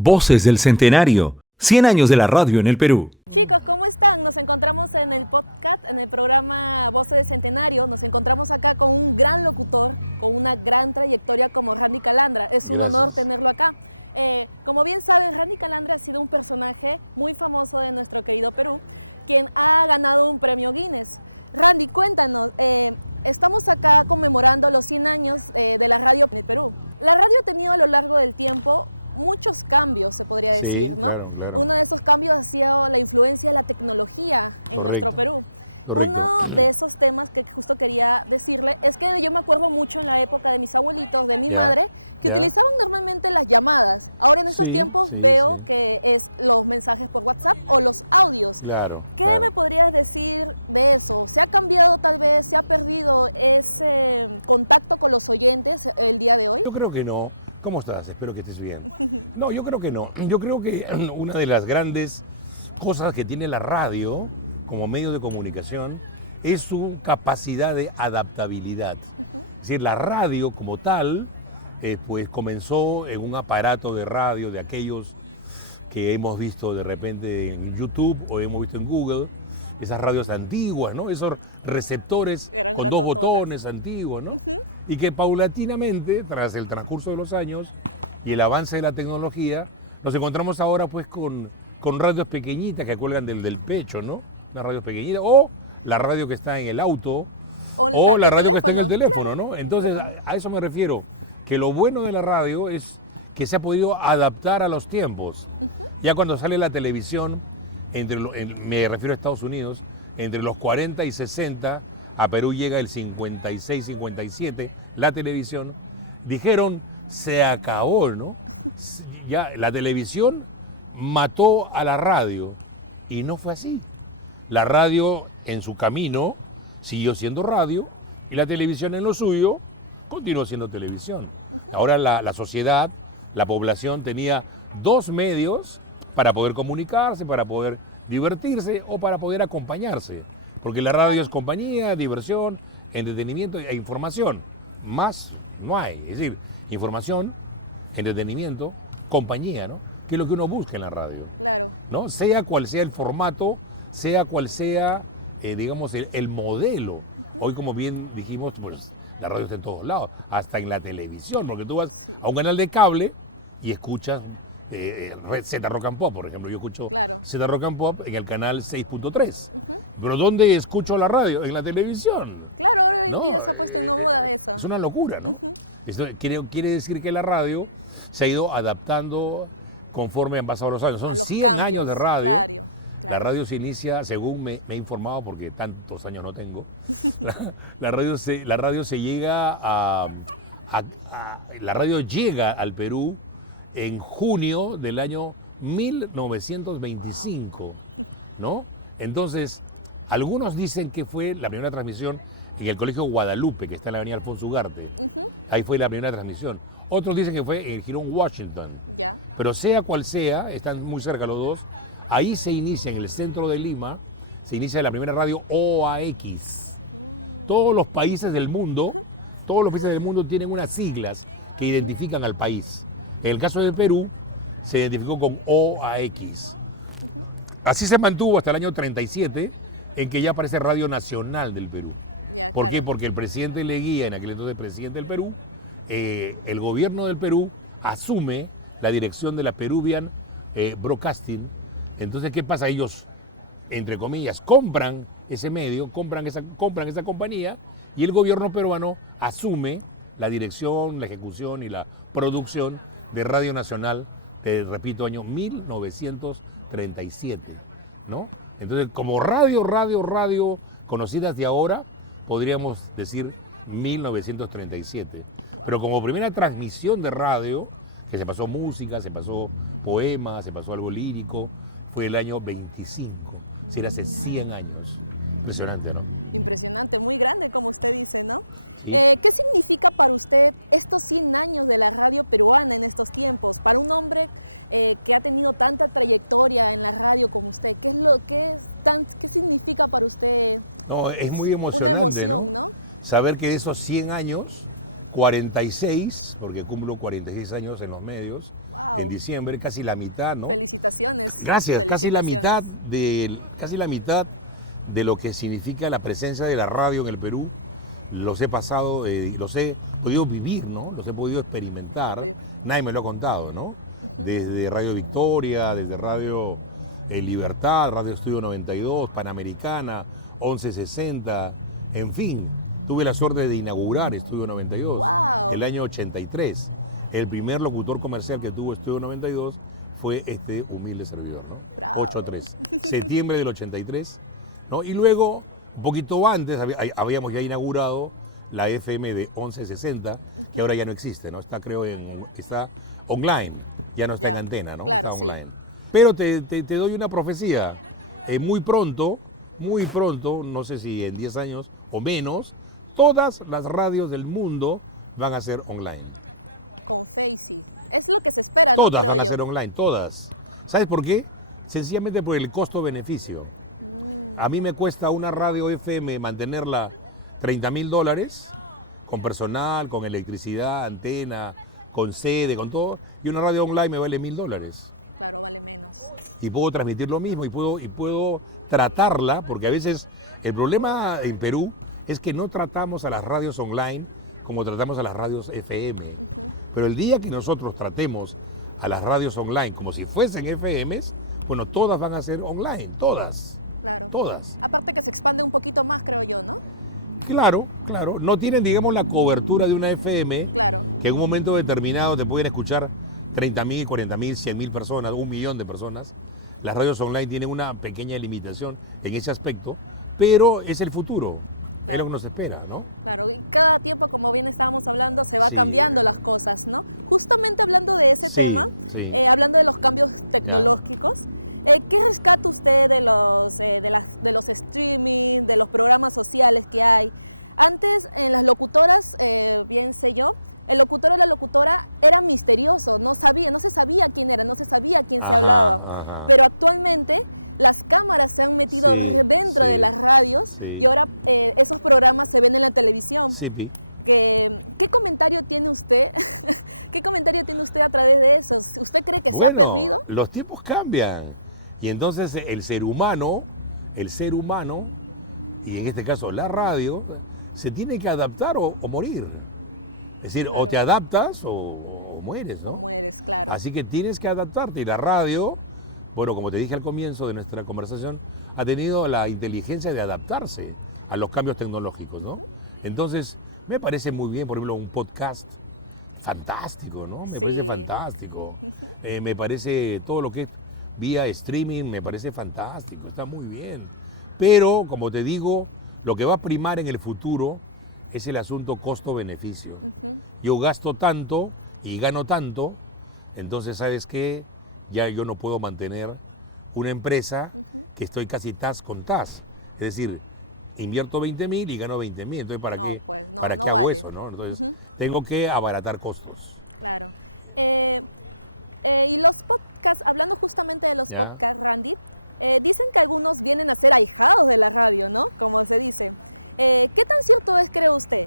Voces del Centenario. 100 años de la radio en el Perú. Chicos, ¿cómo están? Nos encontramos en un podcast, en el programa Voces del Centenario. Nos encontramos acá con un gran locutor, con una gran trayectoria como Randy Calandra. Es un honor tenerlo acá. Como bien saben, Randy Calandra ha sido un personaje muy famoso de nuestro querido Perú, quien ha ganado un premio Guinness. Randy, cuéntanos, estamos acá conmemorando los 100 años de la radio en Perú. La radio ha tenido a lo largo del tiempo muchos cambios, se podría decir. Sí, claro. Uno de esos cambios ha sido la influencia de la tecnología. Correcto. Uno de esos temas que justo quería decirle es que yo me acuerdo mucho en la época de mis abuelitos, de mi madre, que usaban normalmente las llamadas. Ahora en estos tiempos veo que es los mensajes por WhatsApp o los audios. Claro. ¿Qué me podrías decir de eso? ¿Se ha cambiado tal vez, se ha perdido ese contacto con los oyentes el día de hoy? Yo creo que no. ¿Cómo estás? Espero que estés bien. No, yo creo que no. Yo creo que una de las grandes cosas que tiene la radio como medio de comunicación es su capacidad de adaptabilidad. Es decir, la radio como tal, pues comenzó en un aparato de radio de aquellos que hemos visto de repente en YouTube o hemos visto en Google, esas radios antiguas, ¿no? Esos receptores con 2 botones antiguos, ¿no? Y que paulatinamente, tras el transcurso de los años y el avance de la tecnología, nos encontramos ahora pues con radios pequeñitas que cuelgan del pecho, ¿no? Una radio pequeñita, o la radio que está en el auto, o la radio que está en el teléfono, ¿no? Entonces, a eso me refiero, que lo bueno de la radio es que se ha podido adaptar a los tiempos. Ya cuando sale la televisión, me refiero a Estados Unidos, entre los 40 y 60, a Perú llega el 56, 57, la televisión, dijeron, se acabó, ¿no? Ya la televisión mató a la radio, y no fue así. La radio en su camino siguió siendo radio, y la televisión en lo suyo continuó siendo televisión. Ahora la sociedad, la población tenía 2 medios para poder comunicarse, para poder divertirse o para poder acompañarse. Porque la radio es compañía, diversión, entretenimiento e información. Más no hay. Es decir, información, entretenimiento, compañía, ¿no? Que es lo que uno busca en la radio, ¿no? Sea cual sea el formato, sea cual sea, digamos, el modelo. Hoy, como bien dijimos, pues la radio está en todos lados, hasta en la televisión, porque tú vas a un canal de cable y escuchas Z Rock and Pop, por ejemplo. Yo escucho Z Rock and Pop en el canal 6.3. Pero ¿dónde escucho la radio? En la televisión. ¿No? Es una locura, ¿no? Esto quiere decir que la radio se ha ido adaptando conforme han pasado los años. Son 100 años de radio. La radio se inicia, según me he informado, porque tantos años no tengo, la radio llega al Perú en junio del año 1925, ¿no? Entonces, algunos dicen que fue la primera transmisión en el Colegio Guadalupe, que está en la avenida Alfonso Ugarte. Ahí fue la primera transmisión. Otros dicen que fue en el Jirón Washington. Pero sea cual sea, están muy cerca los dos, ahí se inicia, en el centro de Lima, se inicia la primera radio OAX. Todos los países del mundo tienen unas siglas que identifican al país. En el caso del Perú, se identificó con OAX. Así se mantuvo hasta el año 37, en que ya aparece Radio Nacional del Perú. ¿Por qué? Porque el presidente Leguía, en aquel entonces presidente del Perú, el gobierno del Perú asume la dirección de la Peruvian Broadcasting. Entonces, ¿qué pasa? Ellos, entre comillas, compran ese medio, compran esa compañía, y el gobierno peruano asume la dirección, la ejecución y la producción de Radio Nacional, te repito, año 1937, ¿no? Entonces, como radio conocidas de ahora, podríamos decir 1937. Pero como primera transmisión de radio, que se pasó música, se pasó poemas, se pasó algo lírico, fue el año 25, es decir, hace 100 años. Impresionante, ¿no? Impresionante, muy grande, como usted dice, ¿no? Sí. ¿Qué significa para usted estos 100 años de la radio peruana en estos tiempos? Para un hombre que ha tenido tanta trayectoria en la radio como usted, ¿qué significa para usted? No, es muy emocionante, ¿no? saber que de esos 100 años, 46, porque cumplo 46 años en los medios, en diciembre, casi la mitad, ¿no? Gracias, casi la mitad de lo que significa la presencia de la radio en el Perú, los he pasado, los he podido vivir, ¿no? Los he podido experimentar, nadie me lo ha contado, ¿no? Desde Radio Victoria, desde Radio Libertad, Radio Estudio 92, Panamericana, 1160, en fin, tuve la suerte de inaugurar Estudio 92 el año 83. El primer locutor comercial que tuvo Estudio 92 fue este humilde servidor, ¿no? 8-3, septiembre del 83, ¿no? Y luego, un poquito antes, habíamos ya inaugurado la FM de 1160, que ahora ya no existe, ¿no? Está, creo, está online, ya no está en antena, ¿no? Está online. Pero te doy una profecía. Muy pronto, no sé si en 10 años o menos, todas las radios del mundo van a ser online. Todas van a ser online, todas. ¿Sabes por qué? Sencillamente por el costo-beneficio. A mí me cuesta una radio FM mantenerla $30,000, con personal, con electricidad, antena, con sede, con todo, y una radio online me vale $1,000. Y puedo transmitir lo mismo y puedo tratarla, porque a veces el problema en Perú es que no tratamos a las radios online como tratamos a las radios FM. Pero el día que nosotros tratemos a las radios online como si fuesen FMs, bueno, todas van a ser online, todas. Claro, no tienen, digamos, la cobertura de una FM, que en un momento determinado te pueden escuchar 30,000, 40,000, 100,000 personas, 1,000,000 de personas. Las radios online tienen una pequeña limitación en ese aspecto, pero es el futuro, es lo que nos espera, ¿no? Claro, y cada tiempo, como bien estábamos hablando, se va cambiando las cosas, ¿no? Justamente hablando de eso, hablando de los cambios tecnológicos, ¿qué rescata usted de los streaming, de los programas sociales que hay? Antes, las locutoras, pienso yo, el locutor o la locutora eran misteriosos, no se sabía quién era, pero actualmente las cámaras se han metido dentro de las radios y ahora estos programas se ven en la televisión. ¿Qué comentario tiene usted? ¿Qué comentario tiene usted a través de eso? ¿Usted cree que bueno, los tiempos cambian y entonces el ser humano, y en este caso la radio, se tiene que adaptar o morir. Es decir, o te adaptas o mueres, ¿no? Así que tienes que adaptarte. Y la radio, bueno, como te dije al comienzo de nuestra conversación, ha tenido la inteligencia de adaptarse a los cambios tecnológicos, ¿no? Entonces, me parece muy bien, por ejemplo, un podcast fantástico, ¿no? Me parece fantástico. Me parece todo lo que es vía streaming, me parece fantástico, está muy bien. Pero, como te digo, lo que va a primar en el futuro es el asunto costo-beneficio. Yo gasto tanto y gano tanto, entonces, ¿sabes qué? Ya yo no puedo mantener una empresa que estoy casi tas con tas. Es decir, invierto 20,000 y gano 20,000. Entonces, ¿para qué hago eso, no? Entonces, tengo que abaratar costos. Y los podcasts, hablando justamente de los podcasts, Randy, dicen que algunos vienen a ser aislados de la radio, ¿no? Como se dice. ¿Qué tan cierto es, cree usted?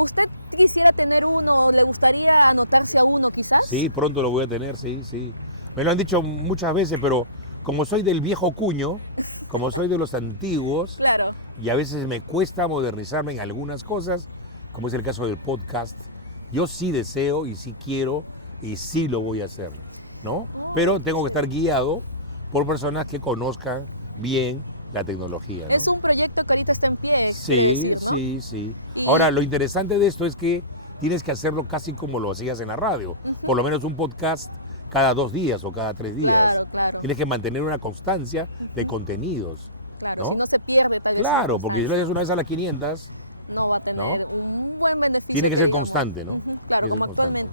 ¿Usted quisiera tener uno o le gustaría anotarse a uno quizás? Sí, pronto lo voy a tener, sí. Me lo han dicho muchas veces, pero como soy del viejo cuño, como soy de los antiguos, y a veces me cuesta modernizarme en algunas cosas, como es el caso del podcast, yo sí deseo y sí quiero y sí lo voy a hacer, ¿no? Pero tengo que estar guiado por personas que conozcan bien la tecnología, ¿no? Es un proyecto que ahorita está en pie. Sí. Ahora, lo interesante de esto es que tienes que hacerlo casi como lo hacías en la radio. Por lo menos un podcast cada 2 días o cada 3 días. Claro. Tienes que mantener una constancia de contenidos, ¿no? No se pierde. Claro, porque si lo haces una vez a las 500, ¿no? Tiene que ser constante, ¿no? Claro, tiene que ser constante.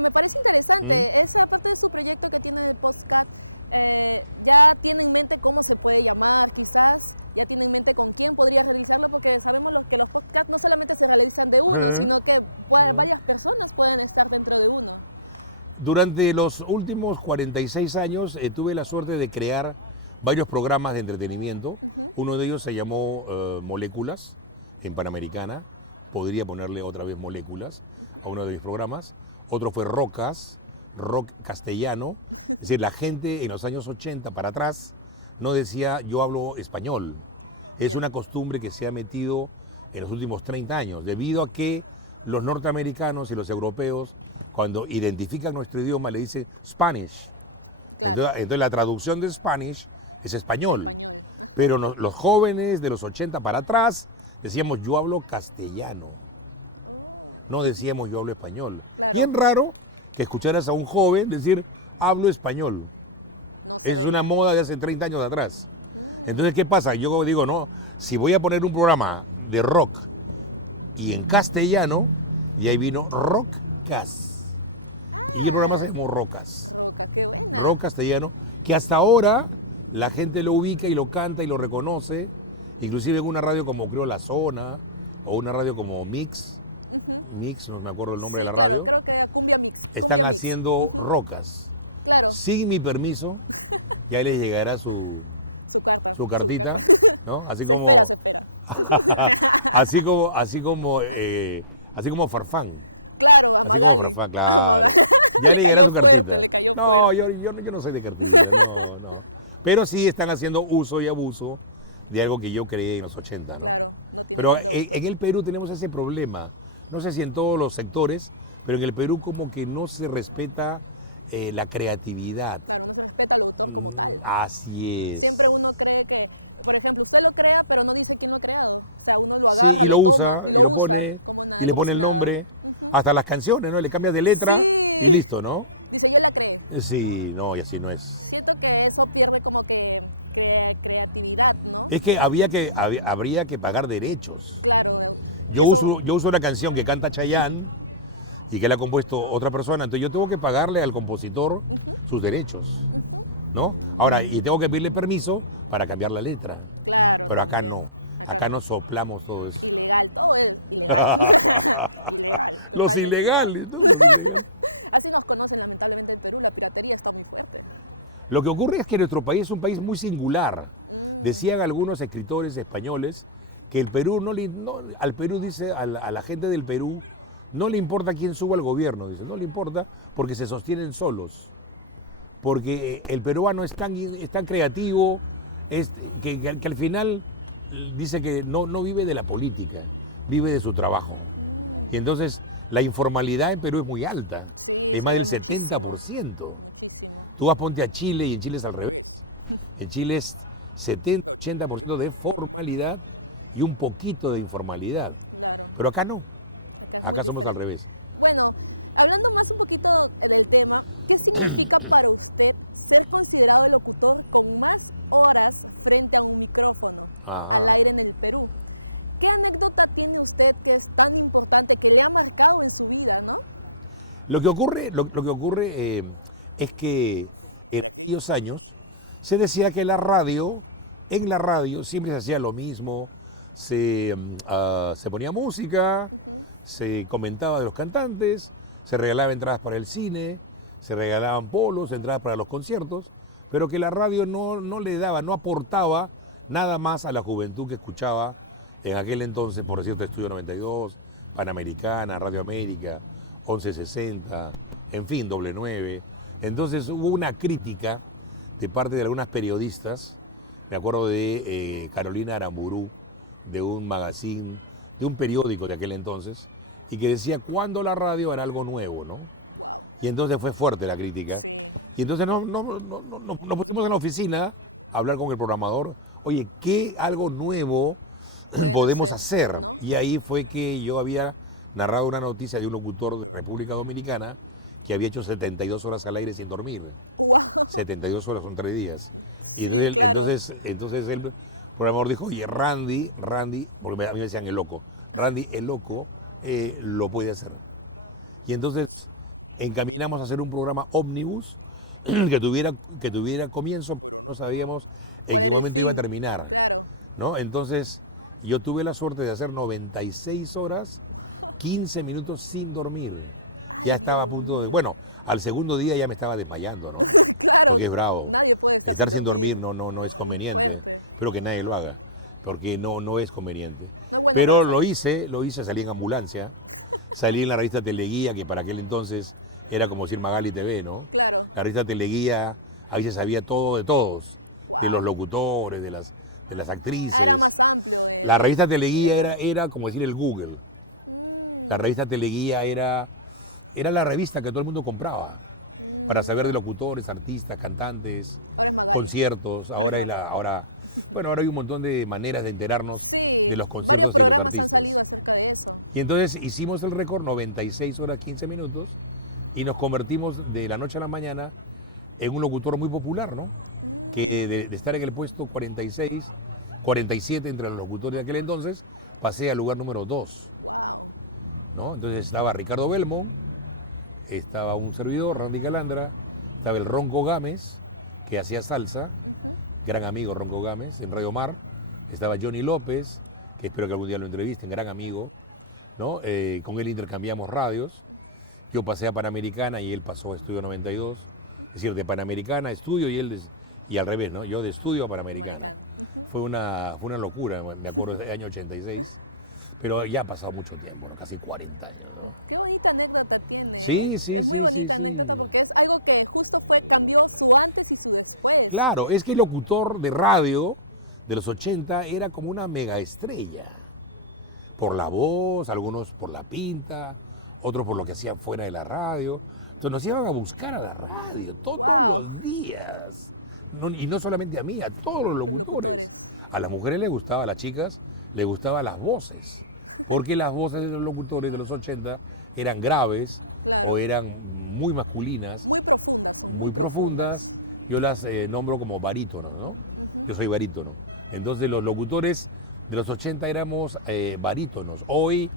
Me parece interesante. Eso, aparte de su proyecto que tiene de podcast, ya tiene en mente cómo se puede llamar, quizás. Ya tiene en mente con quién podría realizarlo, porque sabemos que los podcasts no solamente se realizan de uno, sino que varias personas pueden estar dentro de uno. Durante los últimos 46 años tuve la suerte de crear varios programas de entretenimiento. Uno de ellos se llamó Moléculas, en Panamericana. Podría ponerle otra vez Moléculas a uno de mis programas. Otro fue Rocas, rock castellano. Es decir, la gente en los años 80 para atrás no decía yo hablo español. Es una costumbre que se ha metido en los últimos 30 años, debido a que los norteamericanos y los europeos, cuando identifican nuestro idioma, le dicen Spanish. Entonces la traducción de Spanish es español. Pero los jóvenes de los 80 para atrás decíamos yo hablo castellano. No decíamos yo hablo español. Bien raro que escucharas a un joven decir hablo español. Eso es una moda de hace 30 años atrás. Entonces, ¿qué pasa? Yo digo, no, si voy a poner un programa de rock y en castellano, y ahí vino Rockcast. Y el programa se llamó Rocas. Rock castellano, que hasta ahora la gente lo ubica y lo canta y lo reconoce, inclusive en una radio como creo La Zona, o una radio como Mix, no me acuerdo el nombre de la radio, están haciendo Rocas. Sin mi permiso, ya les llegará su cartita, ¿no? Así como Farfán. Así como Farfán, claro. Ya le llegará su cartita. No, yo no soy de cartita, no. Pero sí están haciendo uso y abuso de algo que yo creé en los 80, ¿no? Pero en el Perú tenemos ese problema. No sé si en todos los sectores, pero en el Perú como que no se respeta la creatividad. Así es. Siempre uno cree que, por ejemplo, usted lo crea, pero no dice que lo ha creado. O sea, uno lo Sí, y lo usa, y lo pone, y le pone el nombre. Hasta las canciones, ¿no? Le cambias de letra y listo, ¿no? yo la creé. Sí, no, y así no es. Siento que eso pierde como que creatividad, ¿no? Es que habría que pagar derechos. Claro. Yo uso una canción que canta Chayanne y que la ha compuesto otra persona, entonces yo tengo que pagarle al compositor sus derechos, ¿no? Ahora, y tengo que pedirle permiso para cambiar la letra. Claro. Pero acá no soplamos todo eso. Los ilegales, ¿no? Los ilegales. Así nos conocen lamentablemente la piratería está muy fuerte. Lo que ocurre es que nuestro país es un país muy singular. Decían algunos escritores españoles que el Perú al Perú dice, a la gente del Perú no le importa quién suba al gobierno, dice, no le importa porque se sostienen solos. Porque el peruano es tan creativo, que al final dice que no vive de la política, vive de su trabajo. Y entonces la informalidad en Perú es muy alta, es más del 70%. Tú ponte a Chile y en Chile es al revés. En Chile es 70-80% de formalidad y un poquito de informalidad. Pero acá no, acá somos al revés. Bueno, hablando más un poquito del tema, ¿qué significa para usted ser considerado el locutor con más horas frente a un micrófono al aire en el Perú? ¿Qué anécdota tiene usted que es tan importante, que le ha marcado en su vida, no? Lo que ocurre es que en aquellos años se decía que en la radio siempre se hacía lo mismo, se ponía música, se comentaba de los cantantes, se regalaban entradas para el cine, se regalaban polos, entradas para los conciertos, pero que la radio no le daba, no aportaba nada más a la juventud que escuchaba en aquel entonces, por decirte, Estudio 92, Panamericana, Radio América, 1160, en fin, Doble 9. Entonces hubo una crítica de parte de algunas periodistas, me acuerdo de Carolina Aramburu, de un magazine, de un periódico de aquel entonces, y que decía, ¿cuándo la radio hará algo nuevo, no? Y entonces fue fuerte la crítica. Y entonces nos pusimos en la oficina a hablar con el programador, oye, ¿qué algo nuevo podemos hacer? Y ahí fue que yo había narrado una noticia de un locutor de República Dominicana que había hecho 72 horas al aire sin dormir. 72 horas son 3 días. Y entonces el programador dijo, oye, Randy, porque a mí me decían el loco, Randy, el loco, lo puede hacer. Y entonces encaminamos a hacer un programa ómnibus que tuviera comienzo, no sabíamos en qué momento iba a terminar, ¿no? Entonces yo tuve la suerte de hacer 96 horas, 15 minutos sin dormir. Ya estaba a punto de... Bueno, al segundo día ya me estaba desmayando, ¿no? Porque es bravo. Estar sin dormir no es conveniente. Espero que nadie lo haga, porque no es conveniente. Pero lo hice, salí en ambulancia, salí en la revista Teleguía, que para aquel entonces era como decir Magali TV, ¿no? Claro. La revista Teleguía, a veces sabía todo de todos, de los locutores, de las actrices. La revista Teleguía era como decir el Google. La revista Teleguía era la revista que todo el mundo compraba para saber de locutores, artistas, cantantes, conciertos. Ahora hay un montón de maneras de enterarnos de los conciertos y de los artistas. Y entonces hicimos el récord, 96 horas 15 minutos, y nos convertimos de la noche a la mañana en un locutor muy popular, ¿no? Que de estar en el puesto 46, 47 entre los locutores de aquel entonces, pasé al lugar número 2, ¿no? Entonces estaba Ricardo Belmont, estaba un servidor, Randy Calandra, estaba el Ronco Gámez, que hacía salsa, gran amigo Ronco Gámez, en Radio Mar, estaba Johnny López, que espero que algún día lo entrevisten, gran amigo, ¿no? Con él intercambiamos radios, yo pasé a Panamericana y él pasó a Estudio 92, es decir, de Panamericana a Estudio y al revés, ¿no? Yo de Estudio a Panamericana. Fue una locura, me acuerdo, del año 86, pero ya ha pasado mucho tiempo, ¿no? Casi 40 años, ¿no? Sí. Es algo que justo cambió tu antes y tu después. Claro, es que el locutor de radio de los 80 era como una mega estrella. Por la voz, algunos por la pinta, otros por lo que hacían fuera de la radio. Entonces nos iban a buscar a la radio todos los días. Y no solamente a mí, a todos los locutores. A las mujeres les gustaba, a las chicas les gustaban las voces. Porque las voces de los locutores de los 80 eran graves o eran muy masculinas, muy profundas. Yo las nombro como barítonos, ¿no? Yo soy barítono. Entonces los locutores de los 80 éramos barítonos. Hoy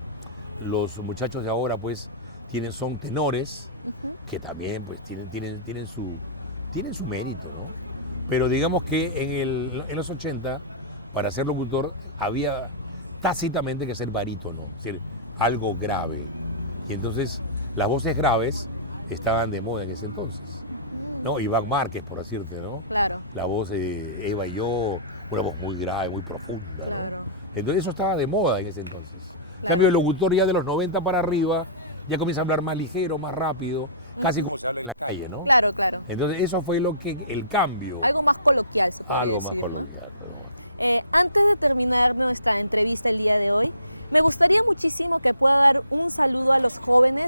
los muchachos de ahora pues son tenores que también pues tienen su mérito, ¿no? Pero digamos que en los 80 para ser locutor había tácitamente que ser barítono, es decir, algo grave. Y entonces las voces graves estaban de moda en ese entonces, ¿no? Iván Márquez, por decirte, ¿no? La voz de Eva y yo, una voz muy grave, muy profunda, ¿no? Entonces eso estaba de moda en ese entonces. En cambio, el locutor ya de los 90 para arriba ya comienza a hablar más ligero, más rápido, casi como en la calle, ¿no? Claro. Entonces eso fue el cambio. Algo más coloquial. Algo más coloquial. Antes de terminar nuestra entrevista el día de hoy, me gustaría muchísimo que pueda dar un saludo a los jóvenes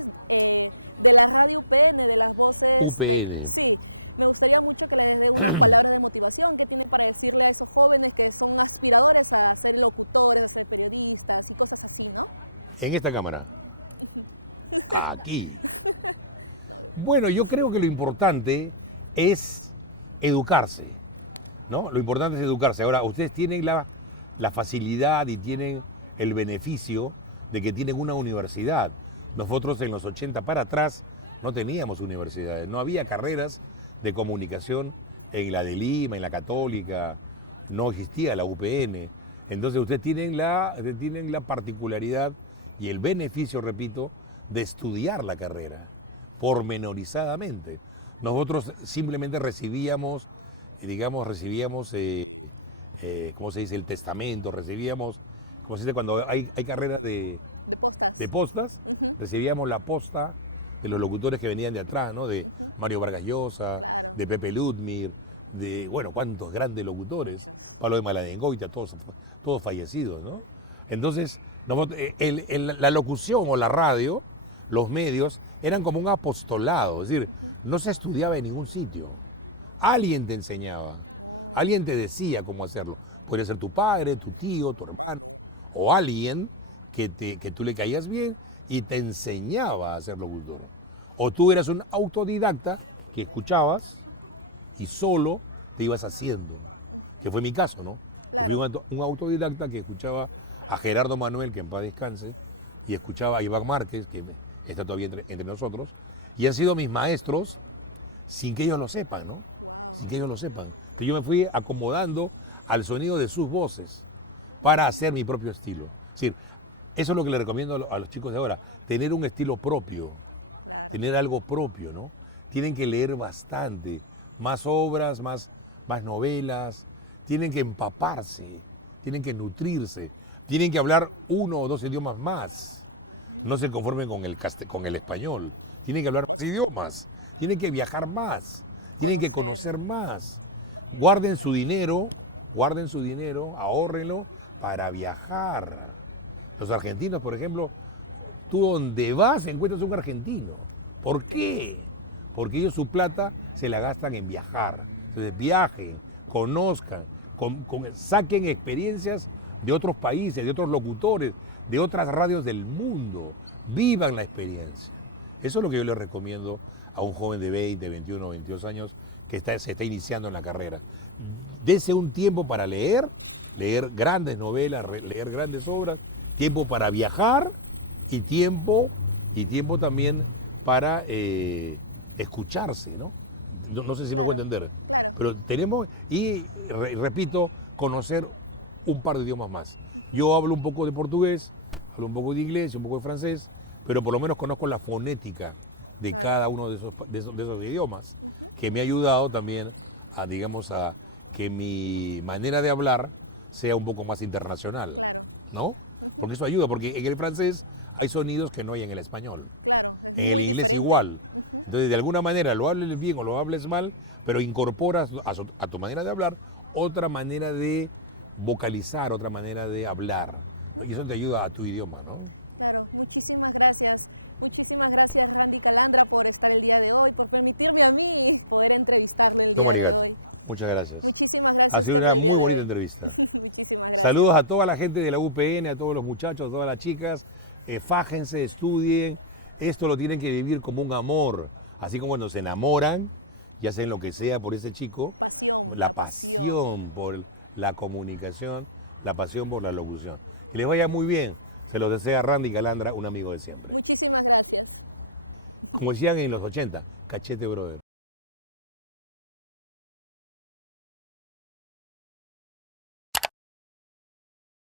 de la radio UPN, de las voces. UPN. Sí, me gustaría mucho que les dé una palabra de motivación que tienen para decirle a esos jóvenes que son aspiradores a ser locutores, ser periodistas, cosas así, ¿no? En esta cámara. Aquí. Bueno, yo creo que lo importante es educarse, ¿no? Lo importante es educarse. Ahora, ustedes tienen la facilidad y tienen el beneficio de que tienen una universidad. Nosotros en los 80 para atrás no teníamos universidades, no había carreras de comunicación en la de Lima, en la Católica, no existía la UPN. Entonces ustedes tienen la particularidad y el beneficio, repito, de estudiar la carrera pormenorizadamente. Nosotros simplemente recibíamos, ¿cómo se dice? El testamento, recibíamos, como se dice cuando hay carreras de postas, recibíamos la posta de los locutores que venían de atrás, ¿no? De Mario Vargas Llosa, de Pepe Ludmir, de, bueno, cuántos grandes locutores, Pablo de Maladengoita, todos fallecidos, ¿no? Entonces, la locución o la radio, los medios, eran como un apostolado, es decir, no se estudiaba en ningún sitio. Alguien te enseñaba, alguien te decía cómo hacerlo. Podría ser tu padre, tu tío, tu hermano, o alguien que tú le caías bien y te enseñaba a ser locutor. O tú eras un autodidacta que escuchabas y solo te ibas haciendo, que fue mi caso, ¿no? Fui un autodidacta que escuchaba a Gerardo Manuel, que en paz descanse, y escuchaba a Iván Márquez, que está todavía entre nosotros, y han sido mis maestros sin que ellos lo sepan, ¿no? Sin que ellos lo sepan. Entonces yo me fui acomodando al sonido de sus voces para hacer mi propio estilo. Es decir, eso es lo que le recomiendo a los chicos de ahora, tener un estilo propio, tener algo propio, ¿no? Tienen que leer bastante, más obras, más novelas, tienen que empaparse, tienen que nutrirse Tienen que hablar 1 o 2 idiomas más. No se conformen con el español. Tienen que hablar más idiomas. Tienen que viajar más. Tienen que conocer más. Guarden su dinero, ahórrenlo para viajar. Los argentinos, por ejemplo, tú donde vas encuentras un argentino. ¿Por qué? Porque ellos su plata se la gastan en viajar. Entonces viajen, conozcan, saquen experiencias de otros países, de otros locutores, de otras radios del mundo. Vivan la experiencia. Eso es lo que yo les recomiendo a un joven de 20, 21, 22 años que se está iniciando en la carrera. Dese un tiempo para leer grandes novelas, leer grandes obras, tiempo para viajar y tiempo también para escucharse, ¿no? No sé si me puedo entender, pero tenemos, repito, conocer un par de idiomas más. Yo hablo un poco de portugués, hablo un poco de inglés y un poco de francés, pero por lo menos conozco la fonética de cada uno de esos idiomas, que me ha ayudado también a que mi manera de hablar sea un poco más internacional, ¿no? Porque eso ayuda, porque en el francés hay sonidos que no hay en el español, en el inglés igual. Entonces, de alguna manera, lo hables bien o lo hables mal, pero incorporas a tu manera de hablar otra manera de vocalizar, otra manera de hablar. Y eso te ayuda a tu idioma, ¿no? Claro, muchísimas gracias. Muchísimas gracias, Randy Calandra, por estar el día de hoy, por permitirme a mí poder entrevistarle. No, Marigato. Muchas gracias. Muchísimas gracias. Ha sido una muy bonita entrevista. Saludos a toda la gente de la UPN, a todos los muchachos, a todas las chicas. Fájense, estudien. Esto lo tienen que vivir como un amor. Así como cuando se enamoran y hacen lo que sea por ese chico, la pasión por la comunicación, la pasión por la locución. Que les vaya muy bien. Se los desea Randy Calandra, un amigo de siempre. Muchísimas gracias. Como decían en los 80, cachete brother.